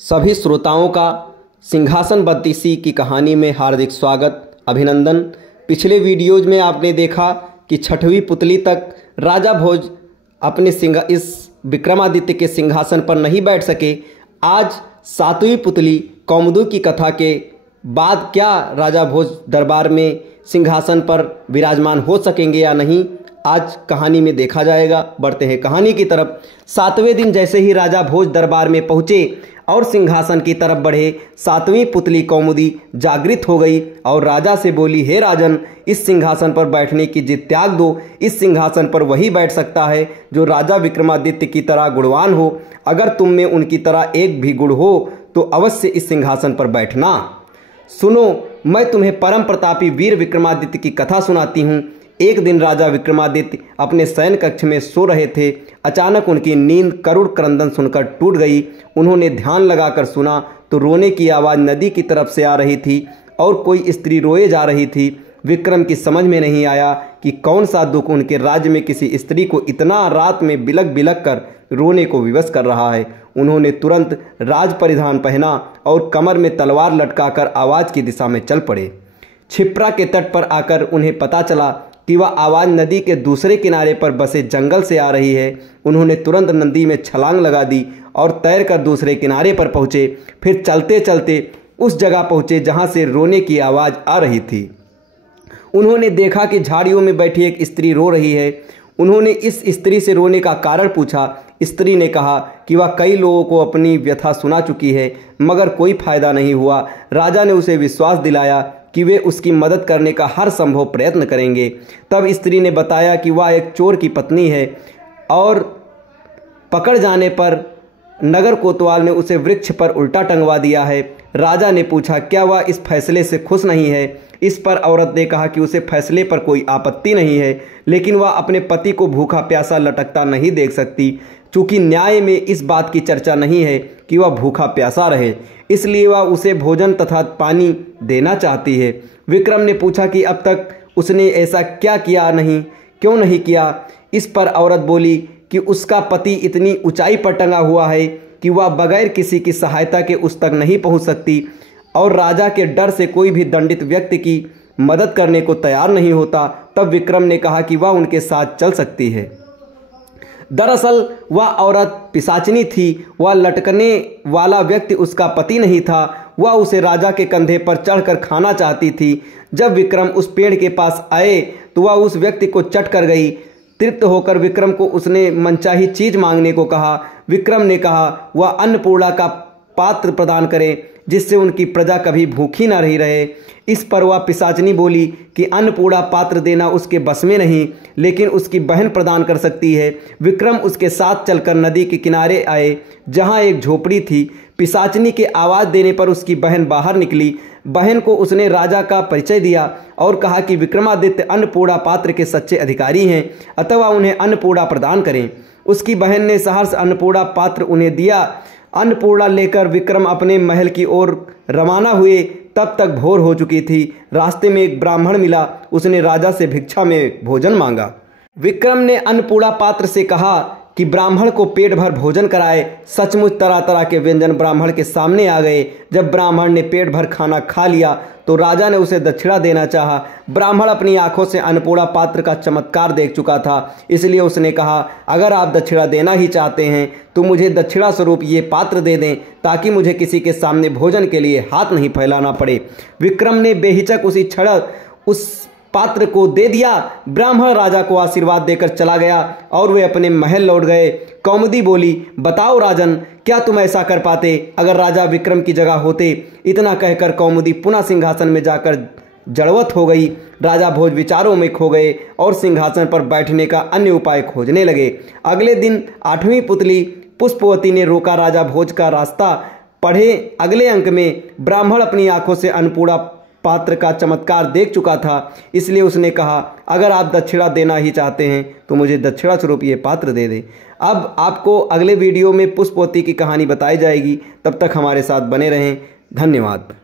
सभी श्रोताओं का सिंहासन बत्तीसी की कहानी में हार्दिक स्वागत, अभिनंदन। पिछले वीडियोज में आपने देखा कि छठवीं पुतली तक राजा भोज अपने इस विक्रमादित्य के सिंहासन पर नहीं बैठ सके। आज सातवीं पुतली कौमुदी की कथा के बाद क्या राजा भोज दरबार में सिंहासन पर विराजमान हो सकेंगे या नहीं, आज कहानी में देखा जाएगा। बढ़ते हैं कहानी की तरफ। सातवें दिन जैसे ही राजा भोज दरबार में पहुँचे और सिंहासन की तरफ बढ़े, सातवीं पुतली कौमुदी जागृत हो गई और राजा से बोली, हे राजन, इस सिंहासन पर बैठने की जिद त्याग दो। इस सिंहासन पर वही बैठ सकता है जो राजा विक्रमादित्य की तरह गुणवान हो। अगर तुम में उनकी तरह एक भी गुण हो तो अवश्य इस सिंहासन पर बैठना। सुनो, मैं तुम्हें परम प्रतापी वीर विक्रमादित्य की कथा सुनाती हूँ। एक दिन राजा विक्रमादित्य अपने शयन कक्ष में सो रहे थे। अचानक उनकी नींद करुण क्रंदन सुनकर टूट गई। उन्होंने ध्यान लगाकर सुना तो रोने की आवाज़ नदी की तरफ से आ रही थी और कोई स्त्री रोए जा रही थी। विक्रम की समझ में नहीं आया कि कौन सा दुख उनके राज्य में किसी स्त्री को इतना रात में बिलक बिलक कर रोने को विवश कर रहा है। उन्होंने तुरंत राज परिधान पहना और कमर में तलवार लटकाकर आवाज़ की दिशा में चल पड़े। क्षिप्रा के तट पर आकर उन्हें पता चला कि वह आवाज़ नदी के दूसरे किनारे पर बसे जंगल से आ रही है। उन्होंने तुरंत नदी में छलांग लगा दी और तैरकर दूसरे किनारे पर पहुँचे। फिर चलते चलते उस जगह पहुँचे जहाँ से रोने की आवाज़ आ रही थी। उन्होंने देखा कि झाड़ियों में बैठी एक स्त्री रो रही है। उन्होंने इस स्त्री से रोने का कारण पूछा। स्त्री ने कहा कि वह कई लोगों को अपनी व्यथा सुना चुकी है, मगर कोई फायदा नहीं हुआ। राजा ने उसे विश्वास दिलाया कि वे उसकी मदद करने का हर संभव प्रयत्न करेंगे। तब स्त्री ने बताया कि वह एक चोर की पत्नी है और पकड़ जाने पर नगर कोतवाल ने उसे वृक्ष पर उल्टा टंगवा दिया है। राजा ने पूछा, क्या वह इस फैसले से खुश नहीं है? इस पर औरत ने कहा कि उसे फैसले पर कोई आपत्ति नहीं है, लेकिन वह अपने पति को भूखा प्यासा लटकता नहीं देख सकती। चूँकि न्याय में इस बात की चर्चा नहीं है कि वह भूखा प्यासा रहे, इसलिए वह उसे भोजन तथा पानी देना चाहती है। विक्रम ने पूछा कि अब तक उसने ऐसा क्यों नहीं किया? इस पर औरत बोली कि उसका पति इतनी ऊंचाई पर टंगा हुआ है कि वह बगैर किसी की सहायता के उस तक नहीं पहुंच सकती और राजा के डर से कोई भी दंडित व्यक्ति की मदद करने को तैयार नहीं होता। तब विक्रम ने कहा कि वह उनके साथ चल सकती है। दरअसल वह औरत पिशाचिनी थी। वह लटकने वाला व्यक्ति उसका पति नहीं था। वह उसे राजा के कंधे पर चढ़कर खाना चाहती थी। जब विक्रम उस पेड़ के पास आए तो वह उस व्यक्ति को चट कर गई। तृप्त होकर विक्रम को उसने मनचाही चीज मांगने को कहा। विक्रम ने कहा वह अन्नपूर्णा का पात्र प्रदान करें जिससे उनकी प्रजा कभी भूखी न रहे। इस पर वह पिशाचिनी बोली कि अन्नपूर्णा पात्र देना उसके बस में नहीं, लेकिन उसकी बहन प्रदान कर सकती है। विक्रम उसके साथ चलकर नदी के किनारे आए जहां एक झोपड़ी थी। पिशाचिनी के आवाज़ देने पर उसकी बहन बाहर निकली। बहन को उसने राजा का परिचय दिया और कहा कि विक्रमादित्य अन्नपूर्णा पात्र के सच्चे अधिकारी हैं, अतः वह उन्हें अन्नपूर्णा प्रदान करें। उसकी बहन ने सहर्ष अन्नपूर्णा पात्र उन्हें दिया। अन्नपूर्णा लेकर विक्रम अपने महल की ओर रवाना हुए। तब तक भोर हो चुकी थी। रास्ते में एक ब्राह्मण मिला। उसने राजा से भिक्षा में भोजन मांगा। विक्रम ने अन्नपूर्णा पात्र से कहा कि ब्राह्मण को पेट भर भोजन कराए। सचमुच तरह तरह के व्यंजन ब्राह्मण के सामने आ गए। जब ब्राह्मण ने पेट भर खाना खा लिया तो राजा ने उसे दक्षिणा देना चाहा। ब्राह्मण अपनी आंखों से अन्नपूर्णा पात्र का चमत्कार देख चुका था, इसलिए उसने कहा, अगर आप दक्षिणा देना ही चाहते हैं तो मुझे दक्षिणा स्वरूप ये पात्र दे दें, ताकि मुझे किसी के सामने भोजन के लिए हाथ नहीं फैलाना पड़े। विक्रम ने बेहिचक उसी क्षण उस पात्र को दे दिया। ब्राह्मण राजा को आशीर्वाद देकर चला गया और वे अपने महल लौट गए। कौमुदी बोली, बताओ राजन, क्या तुम ऐसा कर पाते अगर राजा विक्रम की जगह होते? इतना कहकर कौमुदी पुनः सिंहासन में जाकर जड़वत हो गई। राजा भोज विचारों में खो गए और सिंहासन पर बैठने का अन्य उपाय खोजने लगे। अगले दिन आठवीं पुतली पुष्पवती ने रोका राजा भोज का रास्ता। पढ़े अगले अंक में ब्राह्मण अपनी आंखों से अन्नपूर्णा पात्र का चमत्कार देख चुका था, इसलिए उसने कहा, अगर आप दक्षिणा देना ही चाहते हैं तो मुझे दक्षिणा स्वरूप ये पात्र दे दें। अब आपको अगले वीडियो में पुष्पवती की कहानी बताई जाएगी। तब तक हमारे साथ बने रहें। धन्यवाद।